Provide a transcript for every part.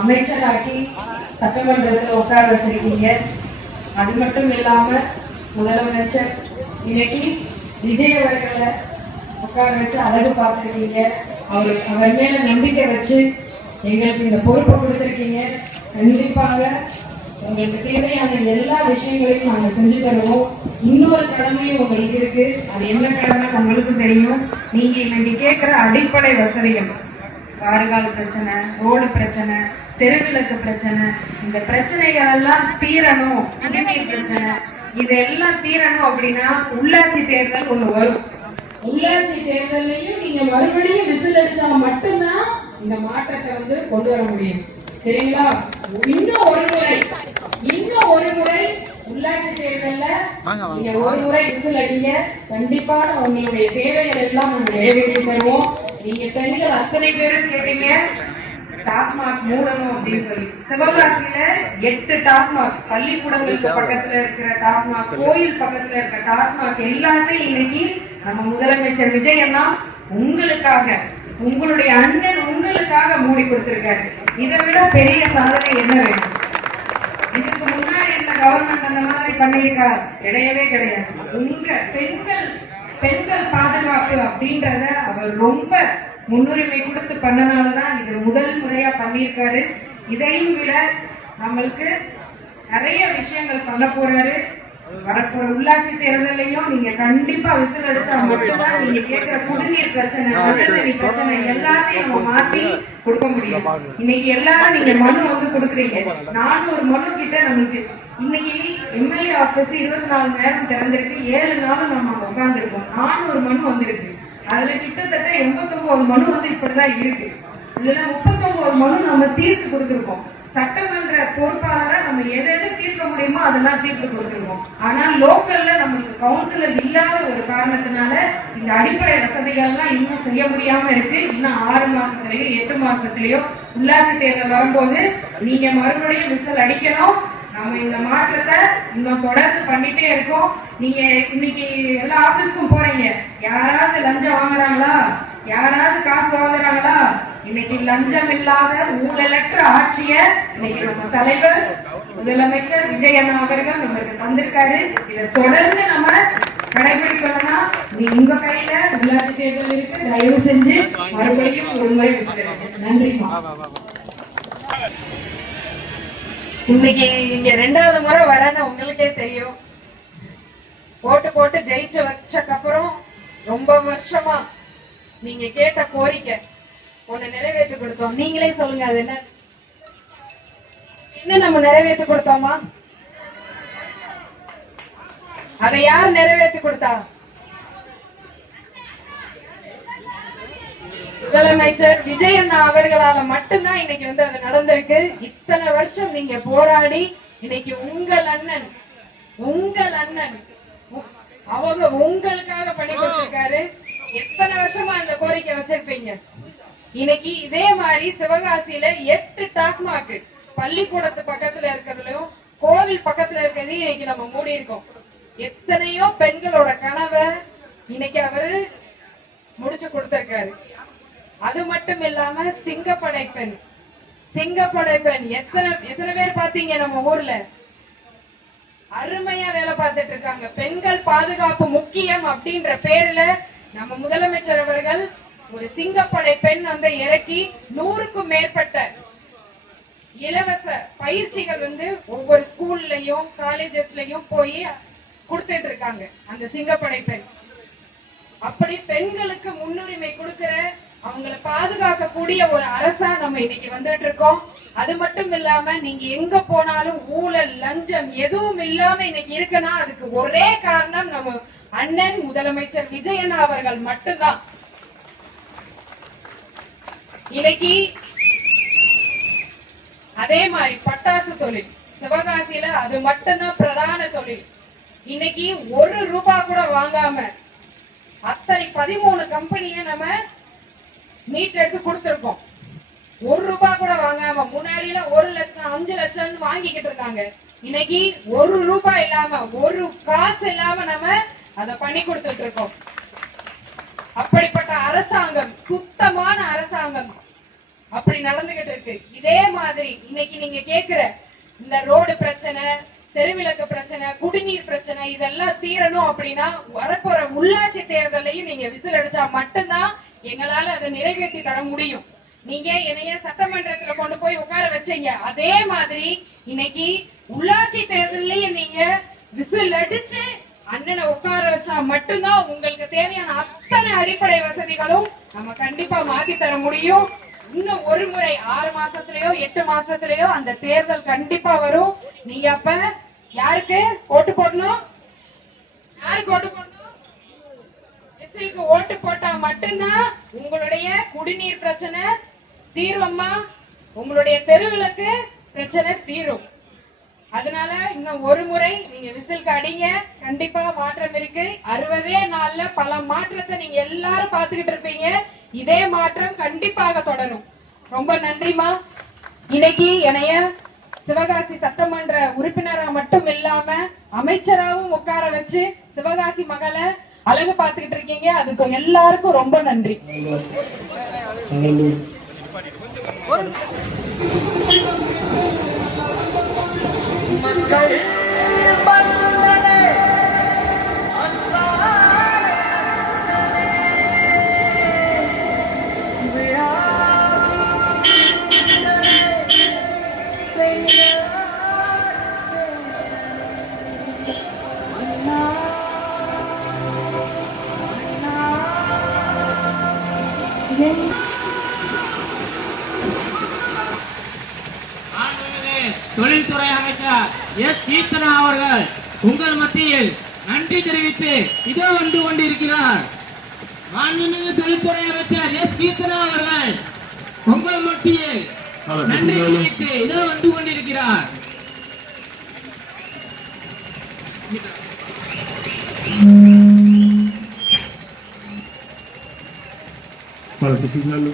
அமைச்சராக்கி சட்டமன்றத்தில் உட்கார வச்சிருக்கீங்க. அது மட்டும் இல்லாம முதலமைச்சர் இன்னைக்கு விஜய் அவர்களை உட்கார வச்சு அழகு பார்த்துருக்கீங்க. அவர் மேல நம்பிக்கை வச்சு எங்களுக்கு இந்த பொறுப்பை கொடுத்துருக்கீங்க. கண்டிப்பாக உங்களுக்கு தேவையான எல்லா விஷயங்களையும் நாங்கள் செஞ்சு தருவோம். இன்னொரு கடமையும் உங்களுக்கு இருக்கு. அது என்ன கடமை உங்களுக்கு தெரியும். நீங்க இன்னைக்கு கேட்கிற அடிப்படை வசதிகள், வாறுகால் பிரச்சனை, ரோடு பிரச்சனை, தெருவிளக்கு பிரச்சனை, இந்த பிரச்சனைகள் எல்லாம் தீரணும். குடிநீர் பிரச்சனை, இதெல்லாம் தீரணும் அப்படின்னா உள்ளாட்சி தேர்தல் ஒண்ணு வரும். உள்ளாட்சி தேர்தலையும் நீங்க மறுபடியும் விசில் அடிச்சா மட்டும்தான் இந்த மாற்றத்தை கொண்டு வர முடியும். சரிங்களா? இன்னும் ஒரு முறை உள்ளாட்சி தேர்தல்ல நீங்க ஒரு முறை விசில் அடிங்க. கண்டிப்பான உங்களுடைய தேவைகள் எல்லாம் நம்ம நிறைவேற்றி தருவோம். நீங்க பெண்கள் அத்தனை பேரும் கேட்டீங்க டாஸ்மாக் மூடணும் அப்படின்னு சொல்லி. சிவகாசியில 8 டாஸ்மாக், பள்ளிக்கூடங்களுக்கு பக்கத்துல இருக்கிற டாஸ்மாக், கோயில் பக்கத்துல இருக்கிற டாஸ்மாக் எல்லாமே இன்னைக்கு நம்ம முதலமைச்சர் விஜய் எல்லாம் உங்களுக்காக, உங்களுடைய அண்ணன் உங்களுக்காக மூடி கொடுத்திருக்காரு. இதை விட பெரிய சாதனை என்ன வேணும்? இதுக்கு முன்னாடி இந்த கவர்மெண்ட் அந்த மாதிரி பண்ணிருக்கா? கிடையவே கிடையாது. உங்க பெண்கள் பாதுகாப்பு அப்படின்றத அவர் ரொம்ப முன்னுரிமை கொடுத்து பண்ணனாலதான் இது முதல் முறையா பண்ணியிருக்காரு. இதையும் விட நம்மளுக்கு நிறைய விஷயங்கள் பண்ண போறாரு. வரப்போற உள்ளாட்சி தேர்தலையும் நீங்க கண்டிப்பா விசில் அடிச்சா மட்டும்தான் நீங்க கேட்கிற குடிநீர் பிரச்சனை, நல்லதண்ணி பிரச்சனை எல்லாத்தையும் நம்ம மாத்தி கொடுக்க முடியும். இன்னைக்கு எல்லாரும் நீங்க மனு கொடுக்குறீங்க. 400 மனு கிட்ட நம்மளுக்கு இன்னைக்கு எம்எல்ஏ ஆபீஸ் 24 மணி நேரம் திறந்திருக்கு. 7 நாளும் நம்ம அங்க உட்கார்ந்துருக்கோம். 400 மனு வந்திருக்கு. அதுல கிட்டத்தட்ட 89 மனு இப்படிதான் இருக்கு. இதுல 39 மனு நம்ம தீர்த்து கொடுத்திருக்கோம். சட்டமன்ற பொறுப்பாளரை நம்ம எதை தீர்க்க முடியுமோ அதெல்லாம் தீர்த்து கொடுத்துருவோம். ஆனா லோக்கல்ல நம்மளுக்கு கவுன்சிலர் இல்லாத ஒரு காரணத்தினால இந்த அடிப்படை வசதிகள் எல்லாம் இன்னும் செய்ய முடியாம இருக்கு. இன்னும் 6 மாசத்திலேயோ 8 மாசத்திலேயோ உள்ளாட்சி தேர்தல் வரும்போது நீங்க மறுபடியும் விசில் அடிக்கணும். நம்ம இந்த மாற்றத்தை இன்னும் தொடர்ந்து பண்ணிட்டே இருக்கோம். நீங்க இன்னைக்கு எல்லா ஆபீஸ்க்கும் போறீங்க, யாராவது லஞ்சம் வாங்குறாங்களா? யாராவது காசு வாங்குறாங்களா? இன்னைக்கு லஞ்சம் இல்லாத ஊழலற்ற ஆட்சிய இன்னைக்கு நம்ம தலைவர் முதலமைச்சர் விஜய் அண்ணா அவர்கள் நம்மளுக்கு தந்திருக்காரு. இதை தொடர்ந்து நம்ம கடைபிடிக்கணும்னா உங்க கையில உள்ளாட்சி தேர்தல் இருக்கு. தயவு செஞ்சு மறுபடியும் ஒரு முறை நன்றிமா. இன்னைக்கு இங்க 2வது முறை வரேன்னு உங்களுக்கே தெரியும். போட்டு ஜெயிச்சு வச்சக்கப்புறம் ரொம்ப வருஷமா நீங்க கேட்ட கோரிக்கை ஒண்ணு நிறைவேற்றி கொடுத்தோம். நீங்களே சொல்லுங்க, அது என்ன நம்ம நிறைவேற்றி கொடுத்தோமா? அதை யார் நிறைவேற்றி கொடுத்தா? முதலமைச்சர் விஜய் அண்ணா அவர்களால மட்டும்தான் இன்னைக்கு அது நடந்திருக்கு. இத்தனை வருஷம் நீங்க போராடி இன்னைக்கு உங்கள் அண்ணன் அவங்க உங்களுக்காக பண்ணி கொடுத்திருக்காரு. எத்தனை வருஷமா இந்த கோரிக்கை வச்சிருப்பீங்க? இன்னைக்கு இதே மாதிரி சிவகாசியில 8 டாஸ்மாக், பள்ளிக்கூடத்து பக்கத்துல இருக்கிறதுலயும் கோவில் பக்கத்துல இருக்கிறதையும் இன்னைக்கு நம்ம மூடி இருக்கோம். எத்தனையோ பெண்களோட கனவை இன்னைக்கு அவரு முடிச்சு கொடுத்திருக்காரு. அது மட்டும் இல்லாம சிங்கப்படை பெண் எத்தனை பேர் பாத்தீங்க? நம்ம ஊர்ல அருமையா வேலை பார்த்துட்டு இருக்காங்க. பெண்கள் பாதுகாப்பு முக்கியம் அப்படின்ற பேர்ல நம்ம முதலமைச்சர் அவர்கள் ஒரு சிங்கப்படை பெண் இறக்கி 100க்கும் மேற்பட்ட இலவச பயிற்சிகள் ஒவ்வொரு ஸ்கூல்லயும் காலேஜஸ்லயும் போய் கொடுத்துட்டு இருக்காங்க அந்த சிங்கப்படை பெண். அப்படி பெண்களுக்கு முன்னுரிமை கொடுக்கிற, அவங்களை பாதுகாக்கக்கூடிய ஒரு அரசா நம்ம இன்னைக்கு வந்துட்டு இருக்கோம். அது மட்டும் இல்லாம நீங்க எங்க போனாலும் ஊழல் லஞ்சம் எதுவும் இல்லாம இன்னைக்கு இருக்குன்னா அதுக்கு ஒரே காரணம் நம்ம அண்ணன் முதலமைச்சர் விஜய் அண்ணா அவர்கள் மட்டும்தான். இன்னைக்கு அதே மாதிரி பட்டாசு தொழில் சிவகாசியில அது மட்டும்தான் பிரதான தொழில். இன்னைக்கு 1 ரூபாய் கூட வாங்காம அத்தனை 13 கம்பெனியை நம்ம மீட் எடுத்து கொடுத்திருக்கோம். 1 ரூபாய் கூட வாங்காம முன்னாடியில 1 லட்சம் 5 லட்சம் வாங்கிக்கிட்டு இருக்காங்க. இன்னைக்கு 1 ரூபாய் இல்லாம ஒரு காசு இல்லாம நம்ம அதை பண்ணி கொடுத்துட்டு இருக்கோம். அப்படிப்பட்ட அரசாங்கம், சுத்தமான அரசாங்கம். அப்படி நடந்துகிட்டு இருக்கு. இதே மாதிரி இன்னைக்கு நீங்க கேக்குற இந்த ரோடு பிரச்சனை, தெருவிளக்கு பிரச்சனை, குடிநீர் பிரச்சனை இதெல்லாம் தீரணும் அப்படின்னா வரப்போற உள்ளாட்சி தேர்தலையும் நீங்க விசில் அடிச்சா மட்டும்தான் எங்களால அதை நிறைவேற்றி தர முடியும். நீங்க என்னைய சட்டமன்றத்துல கொண்டு போய் உட்கார வச்சீங்க, அதே மாதிரி இன்னைக்கு உள்ளாட்சி தேர்தலையும் நீங்க விசில் அடிச்சு அண்ணனை உட்கார வச்சா மட்டும்தான் உங்களுக்கு தேவையான அத்தனை அடிப்படை வசதிகளும் நம்ம கண்டிப்பா மாத்தி தர முடியும். இன்னும் ஒரு முறை 6 மாசத்திலயோ 8 மாசத்திலயோ அந்த தேர்தல் கண்டிப்பா வரும். நீங்க அப்ப யாருக்கு ஓட்டு போடணும்? யாருக்கு ஓட்டு போடணும்? விசிலுக்கு ஓட்டு போட்டா மட்டும்தான் உங்களுடைய குடிநீர் பிரச்சனை தீர்வம்மா, உங்களுடைய தெருவிளக்கு பிரச்சனை தீரும். அதனால இன்னும் ஒரு முறை நீங்க விசிலுக்கு அடிங்க, கண்டிப்பா மாற்றம் இருக்கு. 60 நாள்ல பல மாற்றத்தை நீங்க எல்லாரும் பாத்துக்கிட்டு இருப்பீங்க. இதே மாற்றம் கண்டிப்பாக தொடரும். ரொம்ப நன்றிமா. இன்னைக்கு என்னைய சிவகாசி சட்டமன்ற உறுப்பினரா மட்டும் இல்லாம அமைச்சராகவும் உட்கார வச்சு சிவகாசி மகளை அழகு பார்த்துக்கிட்டு இருக்கீங்க. அதுக்கு எல்லாருக்கும் ரொம்ப நன்றி. தொழில்துறை அமைச்சர் எஸ் கீர்த்தனா அவர்கள் உங்கள் மத்தியில் நன்றி தெரிவித்து இதோ வந்து கொண்டிருக்கிறார். மாண்புமிகு தொழில்துறை அமைச்சர் எஸ் கீர்த்தனா அவர்கள் உங்கள் மத்தியில் நன்றி தெரிவித்து இதோ வந்து கொண்டிருக்கிறார். Hello.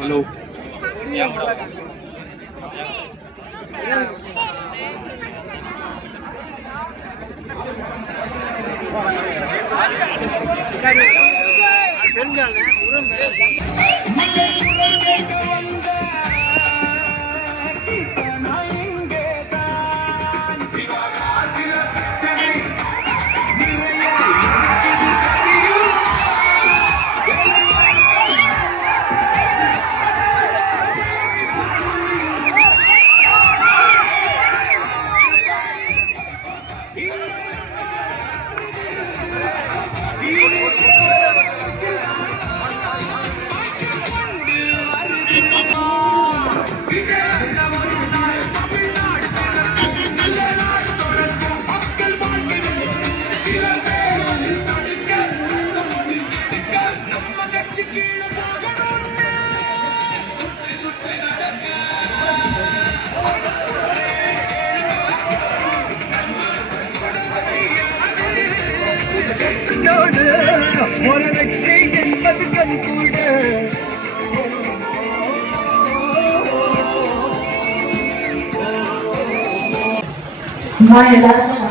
Hello. ஒரு வெற்றி என்பது கண் கூட அம்மா எல்லாருக்கும்